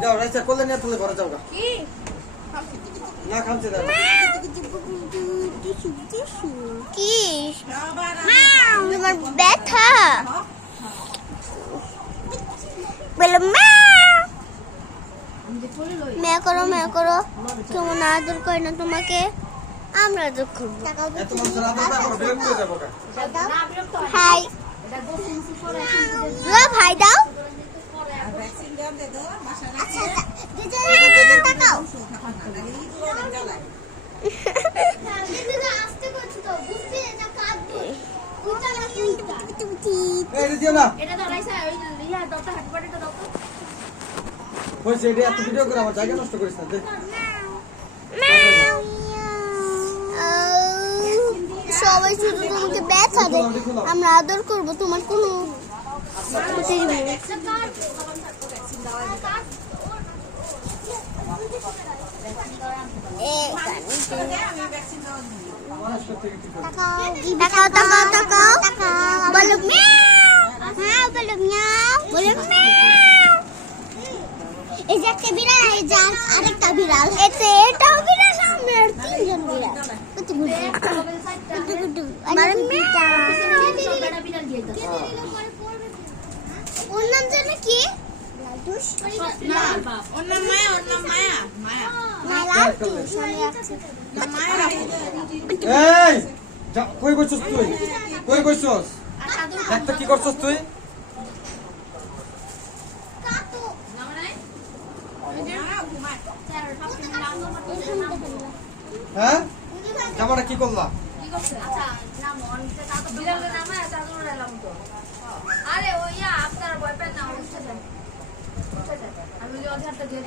যাও রাইসা কোলে নিয়ে তুলে ঘরে যাও গা। কি না খামছে দাও। কি তোমার ব্যথা বলো মা করো কেমন আদর করে না তোমাকে আমরা আদর করবো এত মানুষের আদর না করে বিরক্ত হয়ে যাবো গা। হাই ভাই দাও তাকাও এই দিও না এটা তো রাইসা ওই ইয়া দত্ত হাত পাটেটা দত্ত হইছে এটা এত ভিডিও করে আমার জায়গা নষ্ট করিস না দে। সবাই শুধু তোমাকে ব্যথা দেয় আমরা আদর করবো তোমার কোনো বলো হ্যাঁ বলো বলো এই যে একটা বিড়াল এই যে আরেকটা বিড়াল এটাও বিড়াল সামনে আর তিনজন বিড়াল কত গুড মানে ওর নাম জানো কি না ওর নাম মায়া এই কই বসছস তুই কই বসছস একটা কি করছস তুই হ্যাঁ জামাটা কি করলা আরে ওইয়া আপনারা ভয় পেন না উঠে যান আমি ওই অধারটা দিয়ে